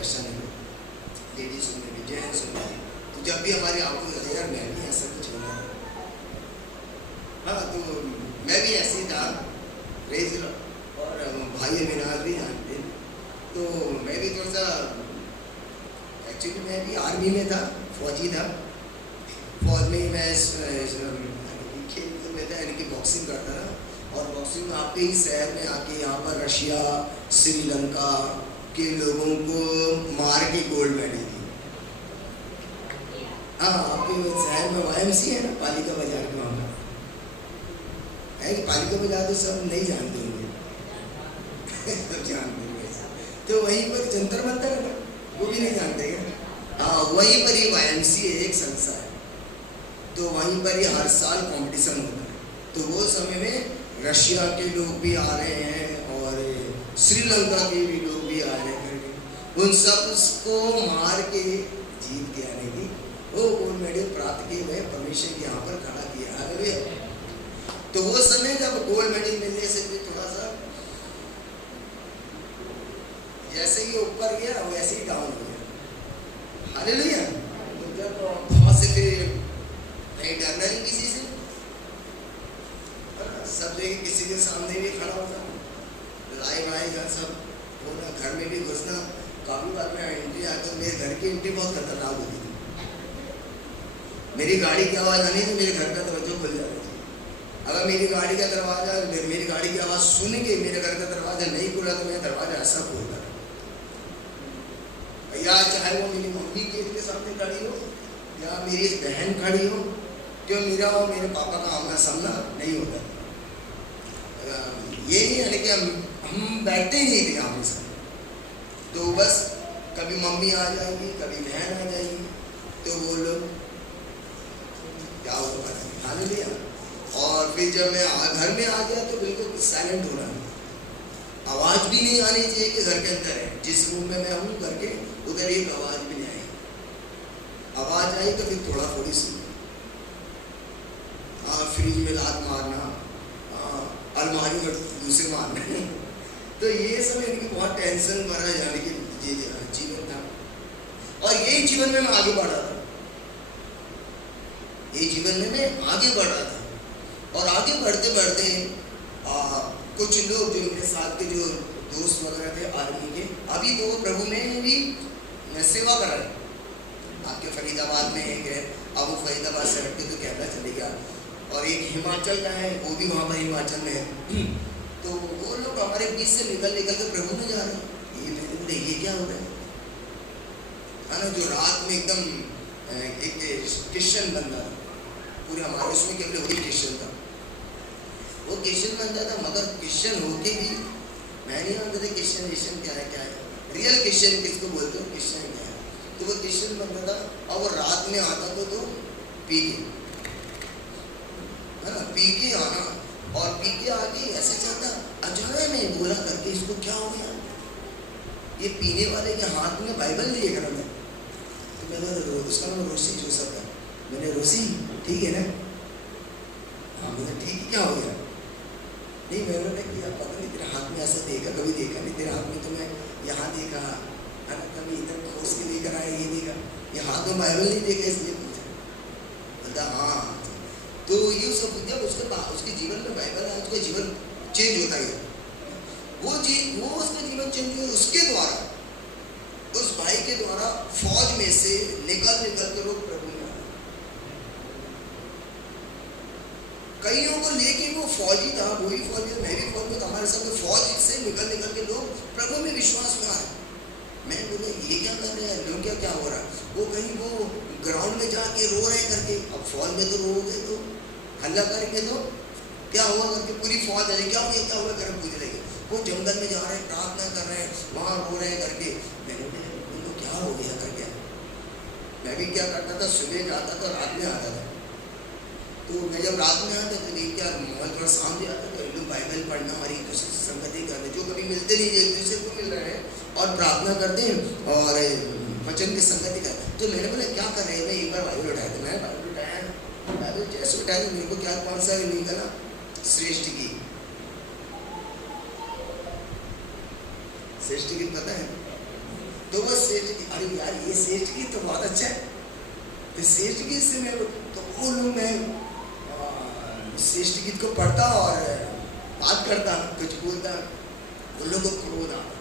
Fashion है, ladies में भी जेंट्स में भी। तो जब भी हमारी आंखों में लगता है यार मैं भी ऐसा कुछ होना है, हाँ तो मैं भी ऐसे ही था रेज, और भाई मिनाज भी जानते, तो मैं भी थोड़ा सा, एक्चुअली मैं भी आर्मी में था, फौजी था। फौज में ही मैं खेलते में था, यानी कि बॉक्सिंग करता था। और बॉक्सिंग में आपके ही शहर में आके यहाँ पर रशिया श्रीलंका के लोगों को मार के गोल्ड मेडल दी। हाँ आपके शहर में YMCA है ना, पालिका बाजार के वहाँ है कि पालिका बाजार तो सब नहीं जानते होंगे सब जानते होंगे। तो वहीं पर जंतर मंतर है ना, वो भी नहीं जानते क्या? हाँ वहीं पर ही YMCA एक संस्था है, तो वहीं पर ही हर साल कंपटीशन होता है। तो वो समय में रशिया के लोग भी आ रहे हैं और श्रीलंका के भी लोग भी आ रहे हैं, उन सब को मार के जीत के आने की वो गोल्ड मेडल प्राप्त किए गए, परमेश्वर के यहाँ पर खड़ा किया। हालेलुया। तो वो समय जब गोल्ड मेडल मिलने से भी थोड़ा सा जैसे ही ऊपर गया वैसे ही डाउन हो गया। हालेलुया। तो जब वहाँ से फिर नहीं डरना नहीं किसी से, सब जगह किसी के सामने भी खड़ा होता, लाइव आएगा सब होना, घर में भी घुसना। काफी बार मैं एंट्री आता, मेरे घर की एंट्री बहुत खतरनाक होती थी। मेरी गाड़ी की आवाज़ आनी तो मेरे घर का दरवाजा खुल जाता था। अगर मेरी गाड़ी का दरवाजा, मेरी गाड़ी की आवाज़ सुन के मेरे घर का दरवाजा नहीं खुला तो मेरा दरवाजा ऐसा खोलता, या चाहे वो मेरी मम्मी गेट के सामने खड़ी हो या मेरी बहन खड़ी हो, क्यों मेरा और मेरे पापा का आमना सामना नहीं होता। ये नहीं है कि हम बैठते ही नहीं थे आमने सामने, तो बस कभी मम्मी आ जाएगी कभी बहन आ जाएगी, तो वो लोग क्या होगा। हालेलुया। और फिर जब मैं घर में आ गया तो बिल्कुल साइलेंट होना, आवाज़ भी नहीं आनी चाहिए कि घर के अंदर है। जिस रूम में मैं हूँ घर के उधर एक आवाज़ भी नहीं आई, आवाज़ आई तो फिर थोड़ा थोड़ी सुन, फ्रिज में लात मारना, अलमारी में दूसरे मारने तो ये सब इनकी बहुत टेंशन भरा जाने की जीवन था। और यही जीवन में मैं आगे बढ़ रहा था, ये जीवन में मैं आगे बढ़ रहा था। और आगे बढ़ते बढ़ते कुछ लोग जो मेरे साथ के जो दोस्त वगैरह थे आर्मी के, अभी तो प्रभु में भी सेवा कर रहे हैं। आपके फरीदाबाद में एक है, अब वो फरीदाबाद से हट के तो केरला चले गया, और एक हिमाचल का है, वो भी वहाँ पर हिमाचल में है। तो वो लोग हमारे बीच से निकल के प्रभु में जा रहे हैं। ये मैंने बोले ये क्या हो रहा है ना। जो रात में एकदम एक क्रिश्चियन बंदा था, पूरे हमारे उसमें केवल वही क्रिश्चियन था, वो क्रिश्चियन बंदा था, मगर क्रिश्चियन होके भी मैं नहीं जानता था क्रिश्चियन क्या है रियल क्रिश्चियन किसको बोलते हो, क्रिश्चियन क्या है। तो वो क्रिश्चियन बंदा था, और वो रात में आता था तो पी के, है ना, पी के आना, और पी के आके ऐसे चलता, अचानक में बोला करके इसको क्या हो गया, ये पीने वाले के हाथ में बाइबल नहीं है मैं। तो मैंने उसका नाम रोसी जोसफ था, मैंने रोसी ठीक है ना, हाँ मैंने ठीक है, क्या हो गया। नहीं मैंने किया पता नहीं तेरे हाथ में ऐसा देखा, कभी देखा नहीं तेरे हाथ में, तो मैं यहाँ देखा है ना, कभी इधर खोस के लेकर आया, ये देखा, ये हाथ में बाइबल नहीं देखा इसलिए पूछा। बोलता हाँ। तो ये सब जब उसके जीवन में बाइबल आया, उसका जीवन चेंज होता है। वो उसका जीवन चेंज हुआ उसके द्वारा, उस भाई के द्वारा फौज में से निकल कर वो प्रभु में आया। कईयों को लेके वो फौजी था, वही फौजी था, मैं भी फौज में था, हमारे साथ फौज से निकल के लोग प्रभु में विश्वास में आए। मैं बोला ये क्या कर रहे हैं लोग, क्या हो रहा है। वो कहीं वो ग्राउंड में जाके रो रहे करके, अब फौज में तो रोगे तो हल्ला करेंगे तो क्या हुआ करके पूरी फौज है, क्या हुआ कर पूछ रहे। वो जंगल में जा रहे हैं, प्रार्थना कर रहे हैं, वहाँ रो रहे हैं करके। मैंने उनको क्या हो गया करके। मैं भी क्या करता था, सुबह जाता था, रात में आता था। तो मैं जब रात में आता तो देख क्या माहौल थोड़ा सामने आता तो लोग बाइबल पढ़ना और एक दूसरे से संगति करते, जो कभी मिलते नहीं एक दूसरे को मिल रहे हैं और प्रार्थना करते हैं और वचन की संगति करते। तो मैंने बोला क्या कर रहे हैं, मैं एक बार बाइबल उठाया, तो मैंने बाइबल उठाया, बाइबल जैसे उठाया तो मेरे को क्या कौन सा निकला, श्रेष्ठ गीत पता है, तो वो श्रेष्ठ की, अरे यार ये श्रेष्ठ की तो बहुत अच्छा है, तो श्रेष्ठ गीत से मैं तो बोलूँ, मैं श्रेष्ठ गीत को पढ़ता और बात करता, कुछ बोलता, उन लोगों को क्रोध आता,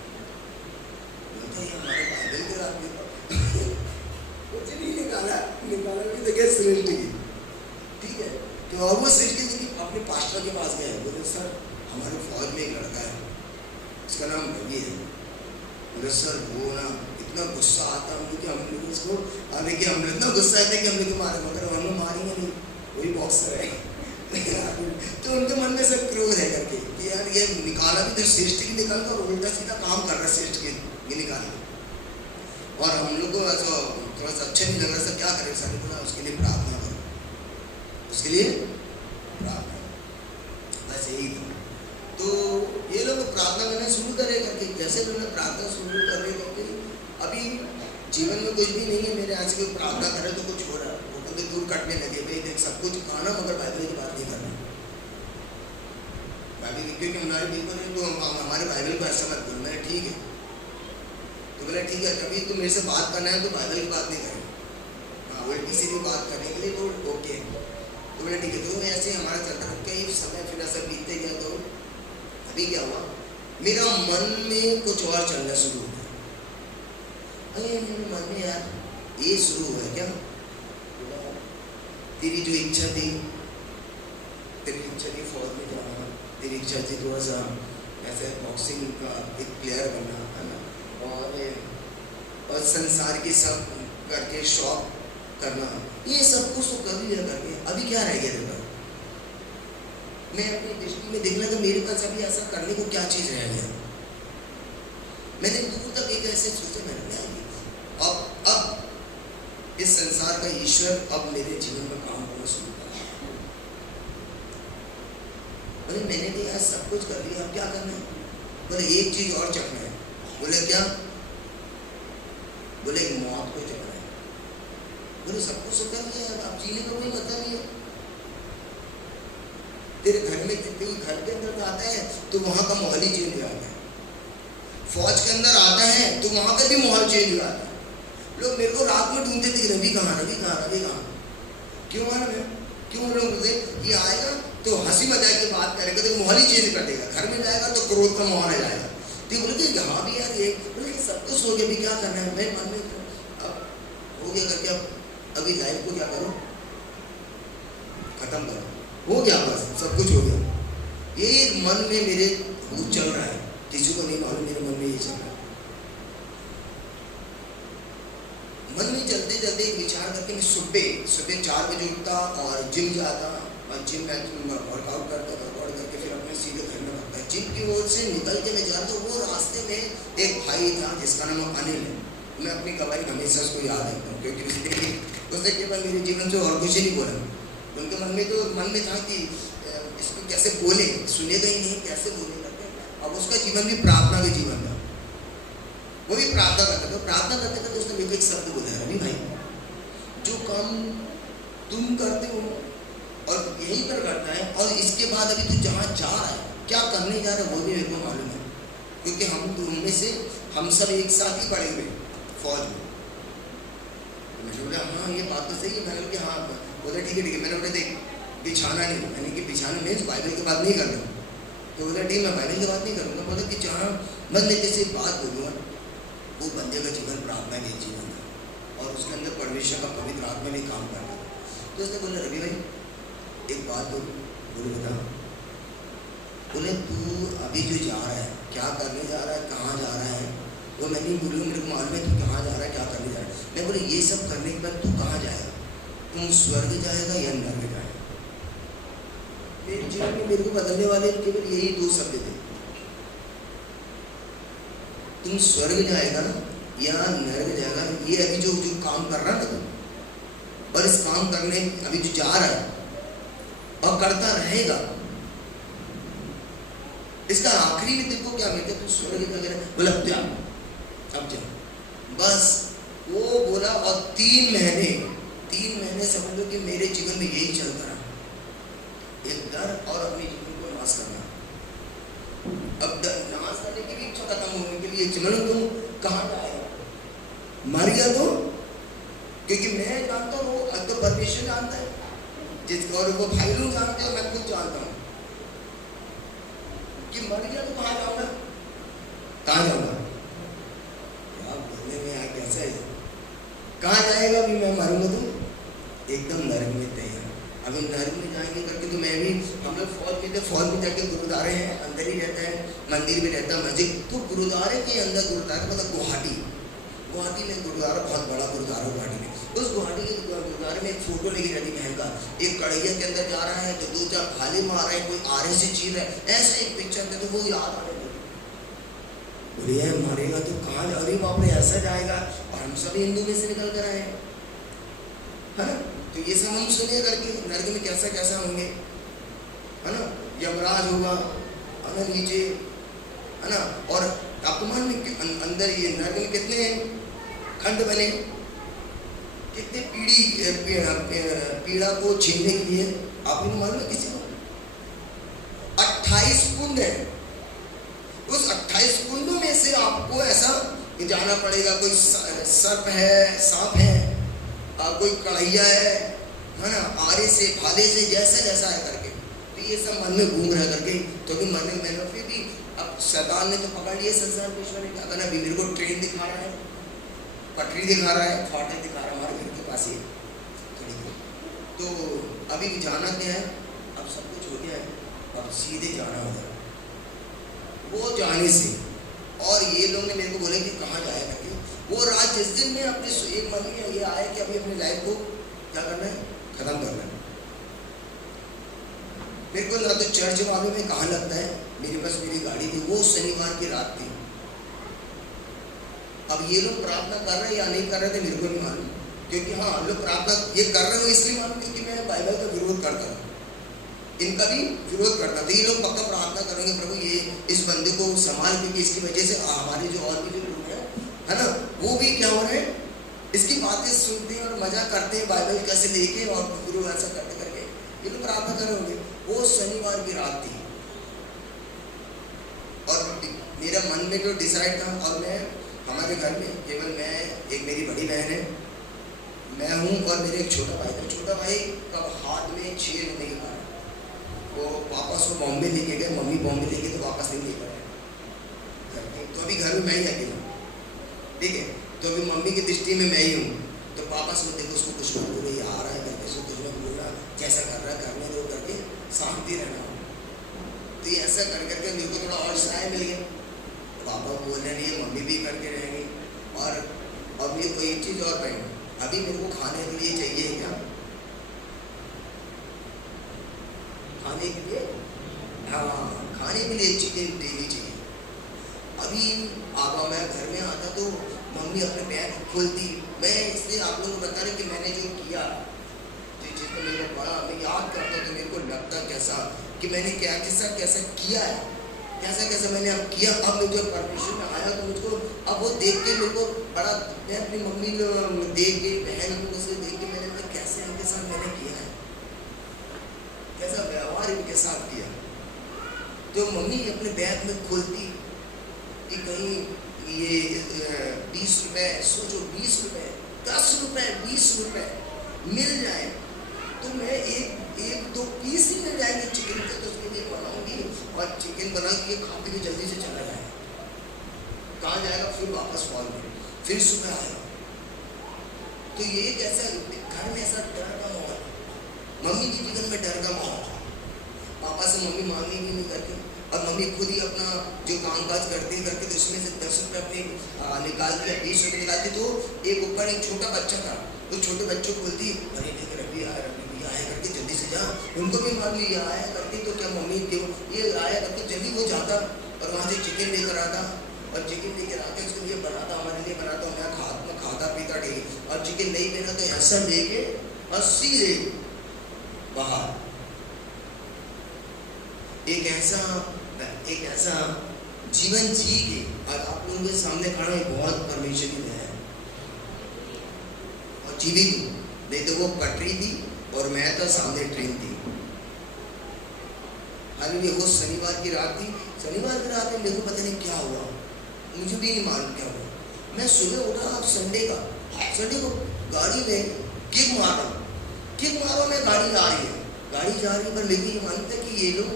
बोलता ये हमारे बाइबल के रात में कुछ नहीं निकाला भी तो क्या श्रेष्ठ गीत, ठीक है। तो और वो श्रेष्ठ गीत अपने पास्टर के पास गए, बोले सर हमारे फौज में एक लड़का है, उसका नाम रवि है। बोले सर वो ना इतना गुस्सा आता है कि हम लोग उसको, अरे कि हम इतना गुस्सा आता है कि हम लोग मारे, मगर हम लोग मारेंगे नहीं, वही बॉक्सर है। तो उनके मन में सब क्रोध है करके कि यार ये निकाला भी तो श्रेष्ठ की निकाल कर उल्टा सीधा काम कर रहा है, श्रेष्ठ की निकाला, और हम लोग को ऐसा थोड़ा सा अच्छा नहीं लग रहा, सर क्या करें सर, बोला उसके लिए प्रार्थना करो, उसके लिए प्रार्थना, बस यही था। तो ये लोग प्रार्थना करना शुरू करे करके, जैसे उन्होंने प्रार्थना शुरू कर रहे करके, अभी जीवन में कुछ भी नहीं है मेरे, आज कोई प्रार्थना करे तो कुछ हो रहा है, वो तो दूर कटने लगे, भाई देख सब कुछ खाना मगर बाइबल की बात नहीं करना, बाइबल क्योंकि हमारे बिल्कुल नहीं, तो हमारे बाइबल को ऐसा मत बोलो। मैंने ठीक है, तो बोला ठीक है, कभी तुम मेरे से बात करना है तो बाइबल की बात नहीं करेंगे, हाँ उल्टी सीधी बात करने के लिए तो ओके, तो बोला ठीक है। तो ऐसे हमारा चलता कई समय फिर ऐसा बीतते गया, तो अभी क्या हुआ, मेरा मन में कुछ और चलना शुरू हो गया, अरे मेरे मन में यार ये शुरू हुआ क्या, तेरी जो इच्छा थी, तेरी इच्छा थी फौज में जाना, तेरी इच्छा थी थोड़ा सा ऐसे बॉक्सिंग का एक प्लेयर बनना, है ना, और संसार के सब करके शौक करना, ये सब कुछ तो कर लिया करके, अभी क्या रह गया तेरे, मैं अपनी दृष्टि में देखना कि मेरे पास अभी ऐसा करने को क्या चीज़ रह गया। मैंने दूर तक एक ऐसे सोचा, मैंने अब इस संसार का ईश्वर अब मेरे जीवन में काम करना शुरू करा, बोले मैंने भी आज सब कुछ कर लिया, अब क्या करना है, बोले एक चीज और चखना है, बोले क्या, बोले मौत को चखना है, बोले सब कुछ कर लिया, अब जीने का कोई मतलब नहीं है, तेरे घर में घर के अंदर आता है तो वहां का माहौल ही चेंज हो जाता है, फौज के अंदर आता है तो वहां का भी माहौल चेंज हो जाता है। लोग मेरे को रात में ढूंढते थे, रवि कहाँ, रवि कहाँ, रवि कहाँ, क्यों मालूम है, क्यों लोग बोलते ये आएगा तो हंसी मजाक की बात करेगा तो माहौल ही चेंज कर देगा, घर में जाएगा तो क्रोध का माहौल आ जाएगा, तो बोले कि हाँ भी यार ये, बोले सब कुछ हो गया, अभी क्या करना है, मैं मन में अब हो गया करके, अब अभी लाइफ को क्या करो, खत्म करो, हो गया बस सब कुछ हो गया। ये मन में मेरे भूत चल रहा है, किसी को नहीं मालूम मेरे मन में ये चल रहा है। मन में चलते चलते विचार करके मैं सुबह 4 बजे उठता और जिम जाता, और जिम में वर्कआउट करता, वर्कआउट करके फिर अपने सीधे घर में रखता। जिम की ओर से निकल के मैं जा रहा था, वो रास्ते में एक भाई था जिसका नाम अनिल है, मैं अपनी गवाही हमेशा उसको याद रखता हूँ, क्योंकि उसने केवल मेरे जीवन से और कुछ नहीं बोला, उनके मन में था कि इसको कैसे बोले, सुनेगा ही नहीं, कैसे बोले करते। अब उसका जीवन भी प्रार्थना का जीवन था, वो भी प्रार्थना करता था, प्रार्थना करते करते उसने मेरे को एक शब्द बोला, रवि भाई जो काम तुम करते हो और यहीं पर करता है, और इसके बाद अभी तू जहाँ जा रहा है, क्या करने जा रहा है, वो भी मेरे को मालूम है, क्योंकि हम में से हम सब एक साथ ही पड़े हुए फौज में। मैंने बोला हाँ ये बात तो सही है, मैंने बोला हाँ, बोला ठीक है, मैंने बोला देख बिछाना नहीं, यानी कि बिछाना मीन्स बाइबल की बात नहीं करना, तो बोला ठीक मैं बाइबल की बात नहीं करूँगा, बोला कि जहाँ मैं जैसे बात बोलूँगा वो बंदे का जीवन प्रार्थना के जीवन था, और उसके अंदर परमेश्वर का पवित्र आत्मा भी काम करता था। तो उसने बोला रवि भाई एक बात बोले बता, बोले तू अभी जो जा रहा है, क्या करने जा रहा है, कहाँ जा रहा है, वो मैं नहीं बोलूँ, मेरे को मालूम है तू कहाँ जा रहा है, क्या करने जा रहा है। मैं बोले ये सब करने के बाद तू कहाँ जाएगा, तुम स्वर्ग जाएगा या नरक जाएगा। मेरे जीवन में मेरे को बदलने वाले केवल यही 2 शब्द थे, तुम स्वर्ग जाएगा या नरक जाएगा। ये अभी जो काम कर रहा है ना, और इस काम करने अभी जो जा रहा है और करता रहेगा, इसका आखिरी में देखो क्या मिलता है, तू स्वर्ग जाएगा। बोला अब जा बस, वो बोला। और 3 महीने समझ लो कि मेरे जीवन में यही चलता रहा, एक डर और अपने जीवन को नाश करना। अब नाश करने की भी इच्छा खत्म होने के लिए चलो तुम कहाँ जाएगा, मर गया तो, क्योंकि मैं जानता हूँ, वो तो परमेश्वर जानता है, जिस और वो भाई लोग जानते हैं, मैं खुद जानता हूँ कि मर गया तो कहाँ जाऊंगा, कहाँ जाऊंगा? यार बोलने में यार कैसा है, कहाँ जाएगा? अभी मैं मरूंगा तो एकदम नरक में तैयार। अब हम नरक में जाएंगे करके, तो मैं भी, हम लोग फौज में थे, फौज में जाके गुरुद्वारे हैं, अंदर ही रहता है, मंदिर में रहता है, मस्जिद, तो गुरुद्वारे के अंदर गुरुद्वारा, मतलब गुवाहाटी में गुरुद्वारा, बहुत बड़ा गुरुद्वारा गुवाहाटी में, उस गुवाहाटी के गुरुद्वारे में एक फोटो लगी रहती बहन का, एक कढ़ैया के अंदर जा रहा है तो दो चार भाले मार रहे हैं, कोई आरे से चीर रहा है, ऐसे एक पिक्चर थे, तो वो याद आ रहे, बोलिए मारेगा तो कहाँ, अरे बाप रे ऐसा जाएगा, और हम सभी हिंदू में से निकल कर आए हैं, है ना? तो ये सब हम सुनिए करके नरक में कैसा कैसा होंगे, है ना? यमराज होगा, है ना, नीचे, है ना? और तापमान में अंदर ये नरक में कितने खंड बने, कितने पीड़ा को छीनने के लिए, आपको मालूम है किसी को? 28 कुंड है, उस 28 कुंडों में से आपको ऐसा जाना पड़ेगा, कोई सर्प है, सांप है, कोई कढ़ैया है ना, आरे से, भाले से, जैसा जैसा है करके, तो ये सब मन में घूम रहा करके, तो भी मन में मैंने फिर भी, अब शैतान ने तो पकड़ लिया संसार को, ईश्वर ने क्या करना, अभी मेरे को ट्रेन दिखा रहा है, पटरी दिखा रहा है, फाटक दिखा रहा है, हमारे घर के पास ही, तो अभी जाना क्या है, अब सब कुछ हो गया है, अब सीधे जाना होगा, वो जाने से, और ये लोग ने मेरे को बोले कि कहाँ जाए करके, वो रात जिस दिन में अपने एक मन में ये आया कि अभी अपनी लाइफ को क्या करना है, खत्म करना है। मेरे को ना तो चर्च मालूम है कहाँ लगता है, मेरे पास मेरी गाड़ी थी, वो शनिवार की रात थी। अब ये लोग प्रार्थना कर रहे हैं या नहीं कर रहे थे मेरे को नहीं मालूम, क्योंकि हाँ लोग प्रार्थना ये कर रहे हो इसलिए मालूम, क्योंकि मैं बाइबल का विरोध करता हूँ, इनका भी विरोध करता था। ये लोग पक्का प्रार्थना करेंगे, प्रभु ये इस बंदे को संभाल, क्योंकि इसकी वजह से हमारे जो और भी जो लोग हैं, है ना, वो भी क्या हो रहे हैं, इसकी बातें सुनते हैं और मजा करते हैं, बाइबल कैसे लेके और गुरु ऐसा करते करके ये लोग प्रार्थना कर रहे होंगे। वो शनिवार की रात थी, और मेरा मन में जो डिसाइड था, और मैं, हमारे घर में केवल मैं, एक मेरी बड़ी बहन है, मैं हूँ, और मेरे एक छोटा भाई था। छोटा भाई का हाथ में 6 महीने का, वो वापस वो बॉम्बे लेके गए, मम्मी बॉम्बे लेके तो वापस नहीं ले पाए, तो अभी घर में मैं ही अकेला, ठीक है, तो अभी मम्मी की दृष्टि में मैं ही हूँ, तो पापा से देखो उसको कुछ मत बोलो, ये आ रहा है करके, उसको कुछ मत बोलना, जैसा कर रहा है करने दो करके शांति रहना। तो ये ऐसा कर करके मेरे को थोड़ा और सहाय मिल गया, पापा बोलने नहीं, मम्मी भी करके रहेंगे, और मेरे को एक चीज़ और बहन, अभी मेरे को खाने के लिए चाहिए क्या, खाने के लिए, हाँ खाने के लिए चिकन डेली चाहिए। अभी आबा मैं घर में आता तो मम्मी अपने बैग खोलती, मैं इसलिए आप लोगों को बता रही कि मैंने जो किया, जो चीज़ को मेरे को बड़ा मैं याद करता तो मेरे को लगता कैसा कि मैंने क्या कैसा कैसा किया है, कैसा कैसा मैंने अब किया। अब मैं जब परमेश्वर में आया तो मुझको अब वो देख के मेरे को बड़ा, मैं अपनी मम्मी देख के, बहन लोगों से देख के, मैंने कैसे इनके साथ मैंने किया है, कैसा व्यवहार इनके साथ किया। तो मम्मी अपने बैग में खोलती कि कहीं ये 20 रुपए, सोचो 20 रुपए, 10 रुपए, 20 रुपए मिल जाए तो मैं एक दो पीस ही मिल जाएंगे चिकन के, तो उसके लिए बनाऊंगी और चिकन बना के खा के जल्दी से चला जाए। कहाँ जाएगा, फिर वापस फॉल में, फिर सुबह आएगा। तो ये एक ऐसा घर में ऐसा डर का माहौल, मम्मी के जीवन में डर का माहौल, पापा से मम्मी मांगेगी नहीं करके, और मम्मी खुद ही अपना जो कामकाज करती करके तो उसमें से 10 रुपये अपने निकाल के 20 रुपये निकालती। तो एक ऊपर एक छोटा बच्चा था, तो छोटे बच्चों को बोलती, अरे देख रवि आया करके जल्दी से जा, उनको भी मान लिया आया करके, तो क्या मम्मी क्यों ये आया करके जल्दी वो जाता और वहाँ से चिकन लेकर आता, और चिकन लेकर आके उसके लिए बनाता, हमारे लिए बनाता, मैं खाता पीता डेली, और चिकन नहीं देना तो ऐसा लेके और सीधे बाहर। एक ऐसा जीवन जी के आज आप लोगों के सामने खड़ा है, बहुत परमेश्वर की दया है, और जीवी नहीं तो वो पटरी थी और मैं था सामने ट्रेन थी। हालांकि वो शनिवार की रात थी, शनिवार की रात में मेरे को पता नहीं क्या हुआ, मुझे भी नहीं मालूम क्या हुआ, मैं सुबह उठा संडे को गाड़ी में किक मारो मैं, गाड़ी जा रही है पर लेकिन ये मानते हैं कि ये लोग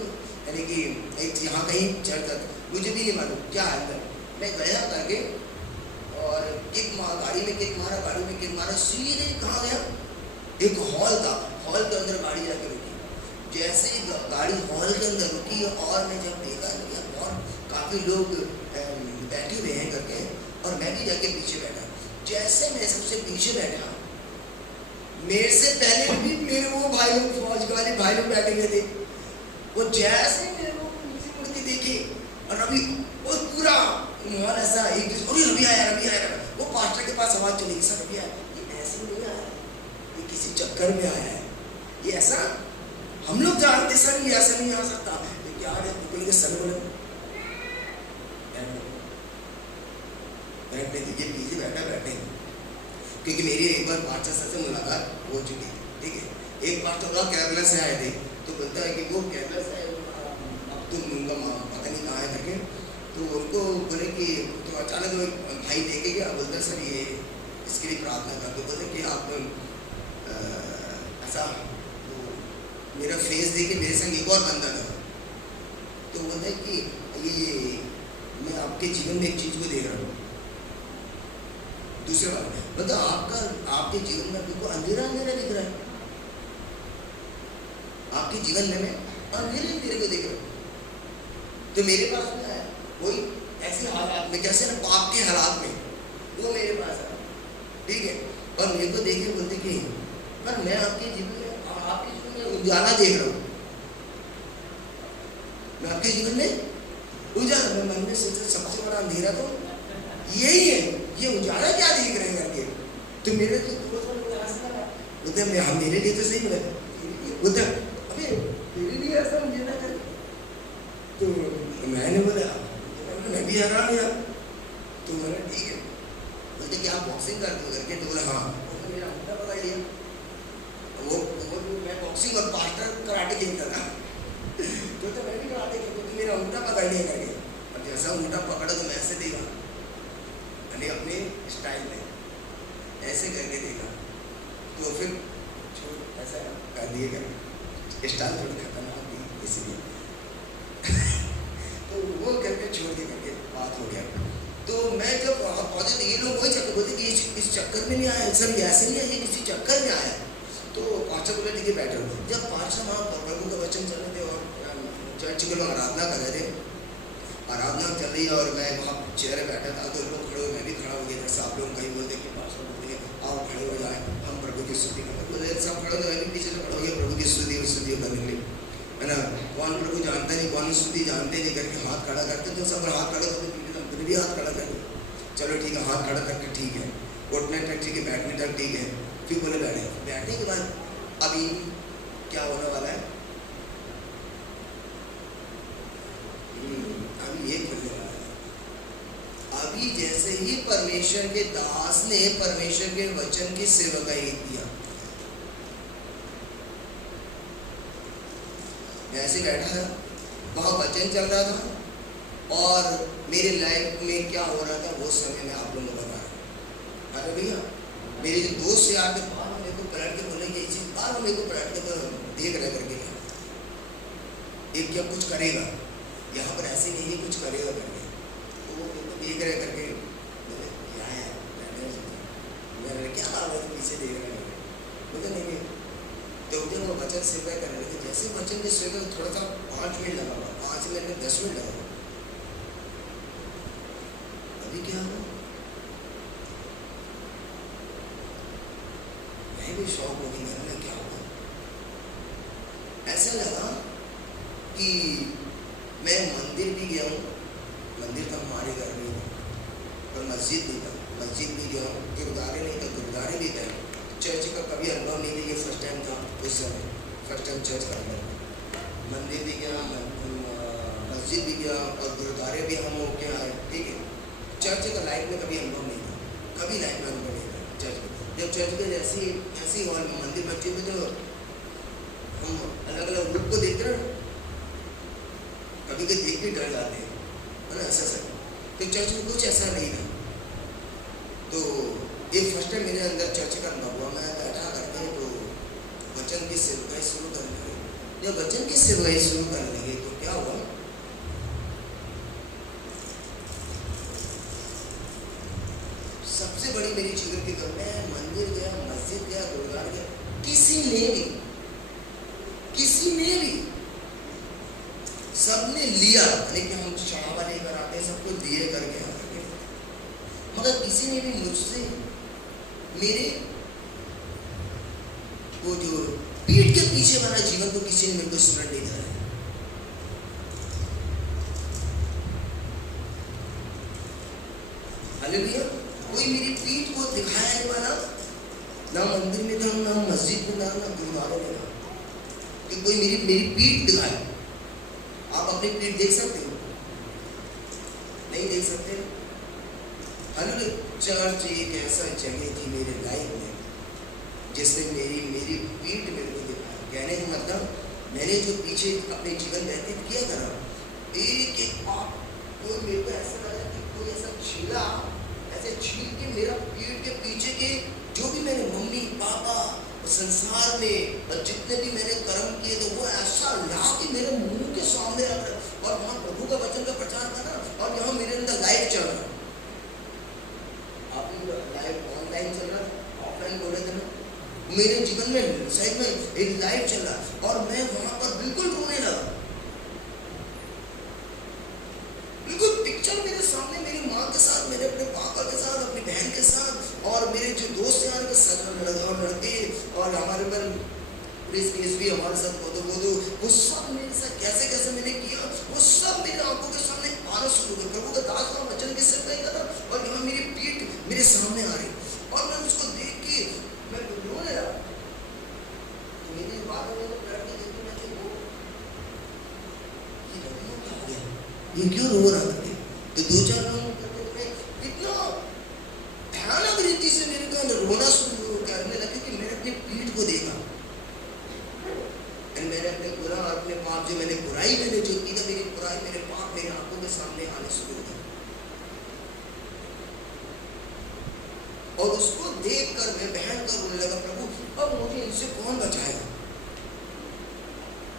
यानी कि एक यहाँ कहीं चढ़ जाते, मुझे भी नहीं मालूम क्या है अंदर। मैं गया करके और गाड़ी में किक मारा, सीधे कहाँ गया, एक हॉल था, हॉल के अंदर गाड़ी जाके रुकी। जैसे ही गाड़ी हॉल के अंदर रुकी और मैं जब देखा और काफ़ी लोग बैठे हुए हैं करके, और मैं भी जाके पीछे बैठा। जैसे मैं सबसे पीछे बैठा, मेरे से पहले भी मेरे वो भाई लोग, फौज वाले भाई लोग बैठे हुए थे। वो जैसे मेरे को पीछे मुड़ के देखे और अभी वो पूरा माहौल ऐसा एक दूसरे, अरे रवि आया। वो पास्टर के पास आवाज चली, सर रवि आया, ये ऐसे नहीं आया, ये किसी चक्कर में आया है, ये ऐसा हम लोग जानते सर, ये ऐसा नहीं आ सकता। ये क्या है, निकल के सर बोले बैठने दीजिए, पीछे बैठे, क्योंकि मेरी एक बार पास्टर सर से मुलाकात हो चुकी थी, ठीक है। एक पास्टर और केरला से आए थे, तो बोलता है कि वो केरला से आए, अब तो उनका पता नहीं कहाँ है करके, तो उनको बोले कि, तो अचानक वो भाई देखे गया, बोलता सर ये इसके लिए प्रार्थना कर दो। बोलते कि आप ऐसा, तो मेरा फेस देखे मेरे संग एक और बंदा था, तो बोलता है कि ये मैं आपके जीवन में एक चीज़ को देख रहा हूँ। दूसरे बात मतलब आपके जीवन में बिल्कुल अंधेरा दिख रहा है, आपके जीवन में अंधेरे को देख रहा हूँ। तो मेरे पास में आया कोई ऐसे हालात में, कैसे ना पाप के हालात में, वो मेरे पास आया, ठीक है। और मेरे को देखे बोलते कि पर मैं आपके जीवन में उजाला देख रहा हूँ, मैं आपके जीवन में उजाला, मैं मन में सोचा सबसे बड़ा अंधेरा तो यही है, ये उजाला क्या देख रहे हैं करके। तो मेरे तो बोलते हम मेरे लिए तो सही बोले, बोलते अबे तेरे लिए ऐसा मुझे ना करे। तो मैंने बोला मैं भी हैरान यार, तो मैंने ठीक है, बोलते कि आप बॉक्सिंग करते हो करके, तो बोला हाँ। मेरा अंगूठा पकड़ लिया, वो मैं बॉक्सिंग और पास्टर कराटे खेलता था, तो मैं भी कराटे खेलता, तो मेरा अंगूठा पकड़ लिया करके, और जैसा अंगूठा पकड़ा तो मैं ऐसे देखा, अपने स्टाइल में ऐसे करके देखा, तो फिर ऐसा कर दिए कर स्टाइल थोड़ी खतरनाक थी इसलिए तो वो करके छोड़ के करके बात हो गया। तो मैं जब वहाँ पहुँचे तो ये लोग वही चक्कर बोलते कि इस चक्कर में नहीं आया सर, ये ऐसे नहीं है, ये किसी चक्कर में आया। तो पास्टर बोले ठीक है बैठो। जब पास्टर वहाँ प्रभु का वचन चल रहे थे और चर्च के लोग आराधना कर रहे थे, आराधना चल रही है और मैं वहाँ चेयर बैठा था, तो लोग खड़े हुए, मैं भी खड़ा हो गया। जैसे आप लोग कहीं बोलते कि पास्टर बोलते आओ खड़े हो जाए, हम प्रभु की स्तुति करें, बोले सब खड़े हो, मैं भी पीछे से खड़ा हो गया प्रभु की स्तुति करने के लिए, है ना। कौन प्रभु जानता नहीं, कौन स्तुति जानते नहीं करके हाथ खड़ा करते, तो सब हाथ खड़ा करते, फिर भी हाथ खड़ा कर, चलो ठीक है, हाथ खड़ा करके ठीक है, उठने तक ठीक है, बैठने तक ठीक है। फिर बोले बैठने के बाद अभी क्या होने वाला है, अभी ये खुलने वाला है। अभी जैसे ही परमेश्वर के दास ने परमेश्वर के वचन की सेवकाई किया, मैं ऐसे बैठा था, वहाँ वचन चल रहा था और मेरे लाइफ में क्या हो रहा था वो समय में आप लोगों को बता रहा। अरे भैया मेरे जो दोस्त से आके बाहर मेरे को पलट के बोले ये चीज़, बाहर मेरे को पलट के तो देख रहे करके एक क्या कुछ करेगा यहाँ पर, ऐसे नहीं है कुछ करेगा करके, तो वो देख रहे करके क्या है, मैंने क्या बात है पीछे देख रहे हैं, मुझे नहीं। तो जब वो वचन सेवा करने लगे, जैसे वचन की सेवा थोड़ा सा 5 मिनट लगा हुआ, 5 मिनट में 10 मिनट लगा। अभी क्या हुआ, मैं भी शौक हो गई, मैंने क्या हुआ, ऐसा लगा कि मैं मंदिर भी गया हूँ, मंदिर तो हमारे घर में पर मस्जिद नहीं था, मस्जिद भी गया हूँ, गुरुद्वारे नहीं था, गुरुद्वारे भी गए, चर्च का कभी अनुभव नहीं था, ये फर्स्ट टाइम था उस समय, फर्स्ट टाइम चर्च का अनुभव। मंदिर भी गया, मस्जिद भी गया और गुरुद्वारे भी हम होके आए, ठीक है। चर्च का लाइफ में कभी अनुभव नहीं था, कभी लाइफ में अनुभव नहीं था चर्च में। जब चर्च में ऐसी हॉल मंदिर मस्जिद में तो हम अलग अलग रूप को देखते रहे, कभी कभी देख के डर जाते हैं, है ना, ऐसा सर। तो चर्च में कुछ ऐसा नहीं था, की सेवकाई शुरू करने लगे, जब वचन की सेवकाई शुरू करने लगे तो क्या हुआ? सबसे बड़ी मेरी जिगर की कमी है, मंदिर गया, मस्जिद गया, गुरुद्वारा गया, किसी ने भी सबने लिया, लेकिन हम चढ़ावा लेकर आते हैं, सबको दिए करके आते हैं, मगर किसी ने भी मुझसे मेरे वो जो पीठ के पीछे वाला जीवन को किसी ने मेरे को स्मरण नहीं कराया। हालेलुया। कोई मेरी पीठ को दिखाया नहीं वाला, ना मंदिर में था, ना मस्जिद में था, ना गुरुद्वारे में था, कि कोई मेरी पीठ दिखाए। आप अपनी पीठ देख सकते हो? नहीं देख सकते। हालेलुया। चर्च एक ऐसा जगह थी मेरे लाइफ में जिसने मेरी पीठ मेरे को दिखाया। कहने का मतलब, मैंने जो पीछे अपने जीवन व्यतीत किया था, एक पाप को मेरे को ऐसा लगा कि कोई ऐसा छीला, ऐसे छील के मेरा पीठ के पीछे के जो भी मैंने मम्मी पापा संसार में और जितने भी मैंने कर्म किए थे, वो ऐसा ला कि मेरे मुंह के सामने आ रहा, और वहाँ प्रभु का वचन का प्रचार था ना, और यहाँ मेरे अंदर लाइव चल रहा। आप लाइव ऑनलाइन चल रहा, ऑफलाइन बोल रहे थे ना, मेरे जीवन में सही में एक लाइव चल रहा, और मैं वहां पर बिल्कुल रोने लगा। बिल्कुल पिक्चर मेरे सामने, मेरी माँ के साथ, मेरे अपने पापा के साथ, अपनी बहन के साथ, और मेरे जो दोस्त यार के साथ लड़के, और हमारे पर भी हमारे साथ वो सब मेरे साथ कैसे कैसे मैंने किया, वो सब मेरे आंखों के सामने आना शुरू कर। प्रभु का दास का वचन किससे कहीं करा, और यहाँ मेरी पीठ मेरे सामने आ रही, और मैं उसको देख के मैं रोने लगा। मेरी बात में तो लड़के देखते मैं वो ये क्यों रो रहा करते, तो दो चार लोग करते मैं इतना भयानक रीति से मेरे को रोना शुरू करने लगे कि मैंने अपनी पीठ को देखा, मैंने अपने गुनाह और अपने पाप जो मैंने बुराई मैंने जो की था, मेरी बुराई मेरे पाप मेरे आंखों के सामने आने शुरू हो गए, और उसको देखकर मैं बहन कर रोने लगा, प्रभु अब मुझे इनसे कौन बचाएगा,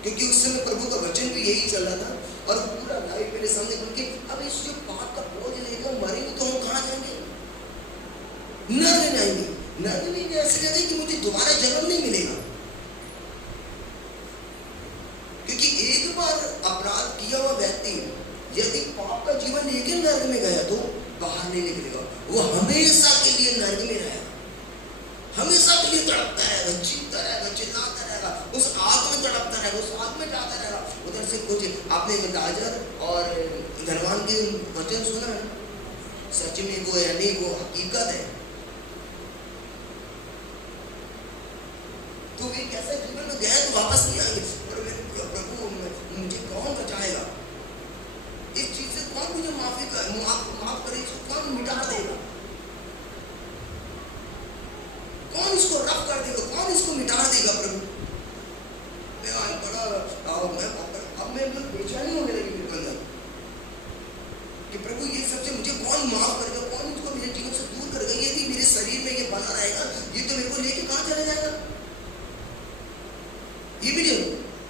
क्योंकि उस समय प्रभु का वचन भी यही चल रहा था, और पूरा लाइफ मेरे सामने खुल के, अब इस जो पाप का बोझ लेकर मरेंगे तो हम कहाँ जाएंगे? नर्क में आएंगे। नर्क में ऐसी जगह कि मुझे दोबारा जन्म नहीं मिलेगा, क्योंकि एक बार अपराध किया हुआ व्यक्ति यदि पाप का जीवन लेके नर्क में गया तो बाहर नहीं निकलेगा, वो हमेशा के लिए नर्क में रहेगा, हमेशा के लिए तड़पता रहेगा, चीखता रहेगा, चिल्लाता रहेगा, उस आग में तड़पता रहेगा, उस आग में जाता रहेगा। उधर से कुछ आपने लाजर और धनवान के वचन सुना है, सच में वो या नहीं वो हकीकत है, तो वे कैसे जीवन में गए तो वापस नहीं आएंगे। प्रभु मुझे कौन बचाएगा, इस चीज से कौन मुझे माफ करे, कौन मिटा देगा, कौन इसको रफ कर देगा, कौन इसको मिटा देगा? प्रभु मैं बड़ा अब मैं बेचैनी होने लगी मेरे अंदर कि प्रभु ये सबसे मुझे कौन माफ करेगा, कौन इसको मेरे जीवन से दूर करेगा, यदि मेरे शरीर में ये बना रहेगा ये तो मेरे को लेके कहाँ चला जाएगा? ये भी नहीं,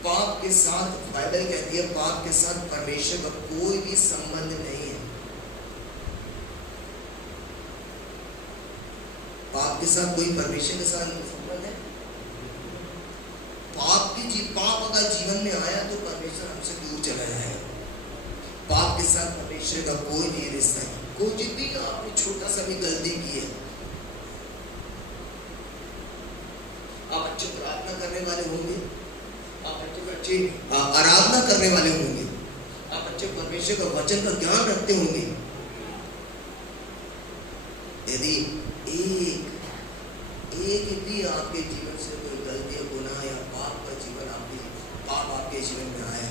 पाप के साथ बाइबल कहती है पाप के साथ परमेश्वर का कोई भी संबंध नहीं है। पाप के साथ कोई परमेश्वर के साथ संबंध है? पाप अगर जीवन में आया तो परमेश्वर हमसे दूर चला जाएगा। पाप के साथ परमेश्वर का कोई नहीं रिश्ता है। कोई भी आपने छोटा सा भी गलती की है, आप अच्छे प्रार्थना करने वाले होंगे, आप अच्छे आराधना करने वाले होंगे, आप अच्छे परमेश्वर का वचन का ज्ञान रखते होंगे, यदि एक भी आपके जीवन से कोई गलती या गुनाह या पाप का जीवन आपके जीवन में आया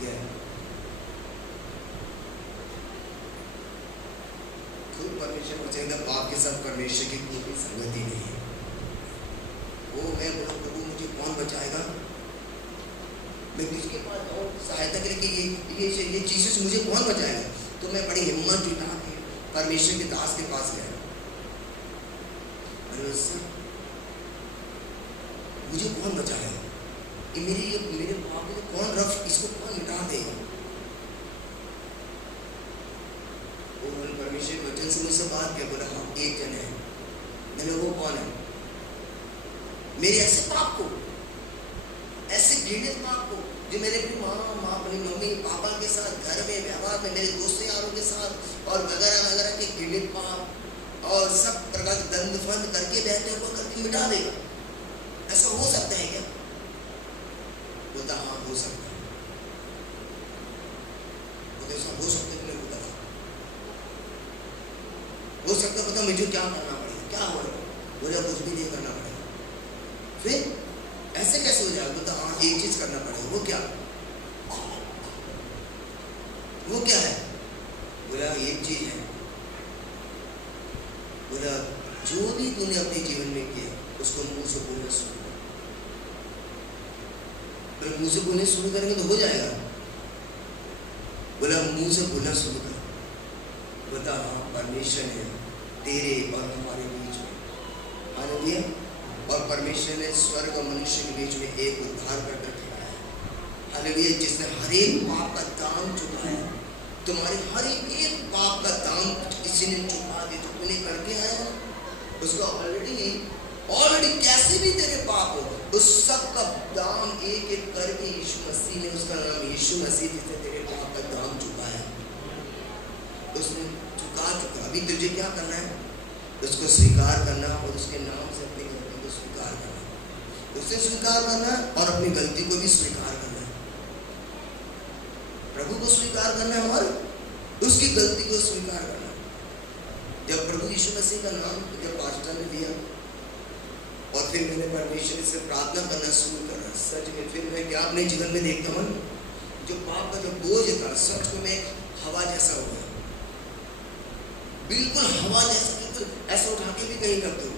क्या खुद परमेश्वर को चाहिए पाप के साथ परमेश्वर की कोई संगति नहीं है। वो मैं बोला प्रभु मुझे कौन बचाएगा, मैं किसके पास जाऊँ सहायता करे कि ये चीज़ों से मुझे कौन बचाएगा? तो मैं बड़ी हिम्मत जुटा के परमेश्वर के दास के पास गया। मुझे कौन बचाएगा? ये मेरे पाप को कौन रफ, इसको कौन मिटा देगा? उन्होंने परमेश्वर के वचन से मुझसे बात किया, बोला हाँ एक जन है। मैंने वो कौन है? मेरे ऐसे पाप को, ऐसे घृणित पाप को, जो मैंने अपनी माँ अपनी मम्मी पापा के साथ घर में व्यवहार में मेरे दोस्तों यारों के साथ और वगैरह वगैरह के घृणित पाप और सब प्रकार के दंड फंद करके बैठे हुए करके मिटा देगा। ऐसा हो सकता है क्या? बोलता हाँ हो सकता है। बोलते ऐसा हो सकता है? नहीं होता हो सकता है। पता मुझे क्या करना पड़ेगा? क्या हो रहा है? बोले कुछ भी नहीं करना पड़ेगा। फिर ऐसे कैसे हो जाएगा? बोलता हाँ एक चीज करना पड़ेगा। वो क्या? वो क्या है? बोला एक चीज है। बोला जो भी तूने अपने जीवन में किया उसको मुंह से बोलना शुरू कर। बोला मुंह से बोलने शुरू करेंगे तो हो जाएगा? बोला मुंह से बोलना शुरू कर। बोला हाँ परमेश्वर है तेरे और हमारे बीच में, हालेलुया। और परमेश्वर ने स्वर्ग और मनुष्य के बीच में एक उद्धार करके ठहराया है, हालेलुया, जिसने हर एक पाप का दाम चुकाया। तुम्हारे हर एक पाप का दाम किसी ने चुका दिया। जो तूने करके आया उसका ऑलरेडी कैसे भी तेरे पाप हो उस सब का दाम एक एक करके यीशु मसीह ने, उसका नाम यीशु मसीह, जिसने तेरे पाप का दाम चुकाया, उसने चुका चुका। अभी तुझे क्या करना है? उसको स्वीकार करना और उसके नाम से अपनी गलती को स्वीकार करना, उससे स्वीकार करना और अपनी गलती को भी स्वीकार करना है। प्रभु को स्वीकार करना है और उसकी गलती को स्वीकार करना। जब प्रभु यीशु मसीह का नाम जब पास्टर ने दिया और फिर मैंने परमेश्वर से प्रार्थना करना शुरू करा, सच में फिर मैं क्या अपने जीवन में देखता हूँ, जो पाप का जो बोझ था सच को मैं हवा जैसा हो गया, बिल्कुल हवा जैसा, बिल्कुल ऐसा उठा के भी कहीं करते हो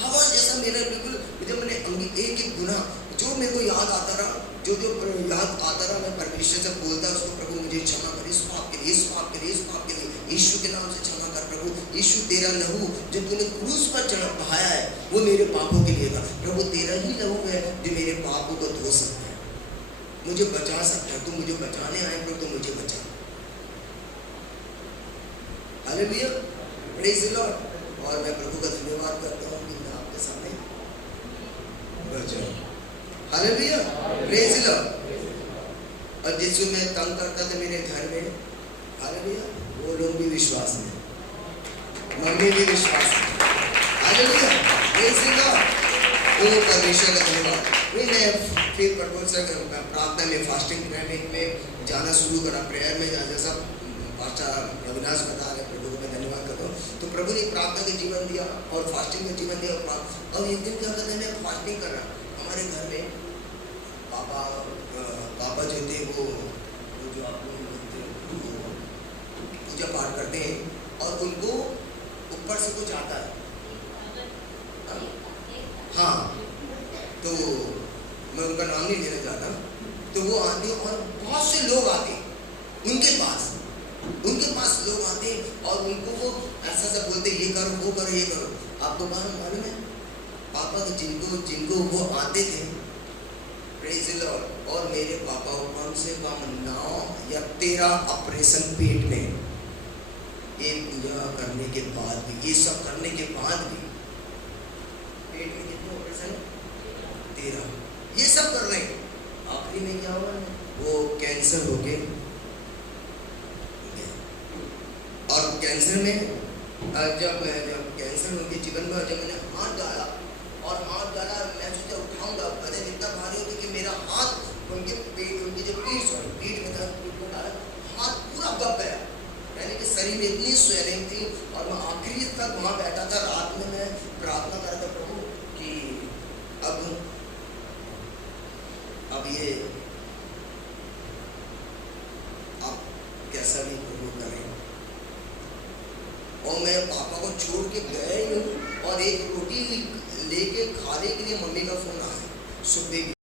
हवा जैसा मेरा बिल्कुल। जब मैंने एक एक गुनाह जो मेरे को याद आता रहा, जो याद आता रहा, मैं परमेश्वर से बोलता उसको, प्रभु मुझे क्षमा कर इस पाप के लिए, इस पाप के लिए, इस पाप के लिए, यीशु के नाम से क्षमा कर प्रभु। यीशु तेरा लहू जो तूने क्रूस पर चढ़ा बहाया है वो मेरे पापों के लिए था। प्रभु तेरा ही लहू है जो मेरे पापों को धो सकता है, मुझे बचा सकता है। तू मुझे बचाने आए प्रभु, तो मुझे बचा। Hallelujah, praise the Lord. और मैं प्रभु का धन्यवाद करता हूँ कि मैं आपके सामने बचा। Hallelujah, praise the Lord. और जिसको मैं तंग करता था मेरे घर में, हालेलुया, वो लोग भी विश्वास में, मम्मी भी विश्वास में, हालेलुया, प्रेज़ द लॉर्ड। वो परमेश्वर का धन्यवाद। मैं फिर परमेश्वर प्रार्थना में, फास्टिंग प्रेयर में जाना शुरू करा, प्रेयर में जैसा पास्टर अविनाश बता रहे, प्रभु को मैं धन्यवाद करता हूँ। तो प्रभु ने प्रार्थना का जीवन दिया और फास्टिंग का जीवन दिया। और एक दिन क्या करते हैं, मैं फास्टिंग कर रहा, हमारे घर में पापा जो थे वो जो आप पूजा पाठ करते हैं और उनको ऊपर से कुछ आता है, हाँ, तो मैं उनका नाम नहीं लेना चाहता। तो वो आते और बहुत से लोग आते उनके पास लोग आते और उनको वो ऐसा बोलते, ये करो वो करो ये करो। आपको मालूम है पापा जिनको वो आते थे, प्रेज़ द लॉर्ड, और मेरे पापा को कम से कम 9 या 13 ऑपरेशन पेट में, ये पूजा करने के बाद भी, ये सब करने के बाद भी पेट में कितने ऑपरेशन? 13। ये सब कर रहे हैं। आखिरी में क्या हुआ, वो कैंसर हो गए। और कैंसर में जब कैंसर उनके जीवन में, जब मैंने हाथ डाला मैं सोचा उठाऊंगा, पता इतना भारी हो कि मेरा हाथ उनके जो पीठ में था, डाला, हाथ पूरा दब गया, यानी कि शरीर में इतनी स्वेलिंग थी। और मैं आखिरी तक वहाँ बैठा था, रात में मैं प्रार्थना कर रहा था प्रभु कि अब ये आप कैसा भी प्रभु करें। और मैं पापा को छोड़ के गया ही हूँ और एक रोटी लेके खाने के लिए मम्मी का फोन आया, सुखदेव